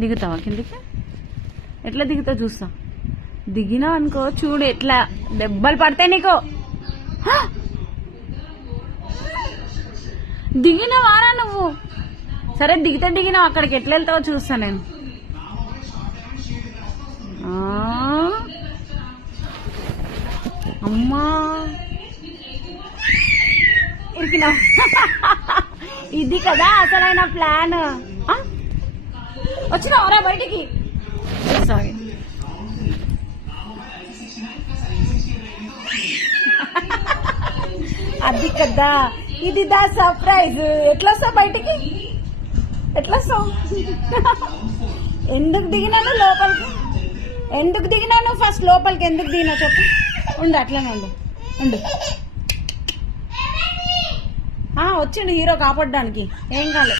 దిగుతావా కిందికి? ఎట్లా దిగుతావు చూస్తా. దిగినా అనుకో చూడు ఎట్లా దెబ్బలు పడతాయి నీకు. దిగినవారా నువ్వు? సరే దిగితే దిగినావు, అక్కడికి ఎట్లా వెళ్తావో చూస్తా నేను. అమ్మా ఇరికినా. ఇది కదా అసలైన ప్లాన్. వచ్చినావరా బయటికి? సారీ. అది కదా, ఇది దా సర్ప్రైజ్. ఎట్లా వస్తావు బయటికి? ఎట్లా వస్తావు? ఎందుకు దిగినాను లోపలికి? ఎందుకు దిగినాను? ఫస్ట్ లోపలికి ఎందుకు దిగినా చెప్పు. ఉండు అట్లనే ఉండు. వచ్చిండు హీరో కాపాడడానికి. ఏం కాలేదు.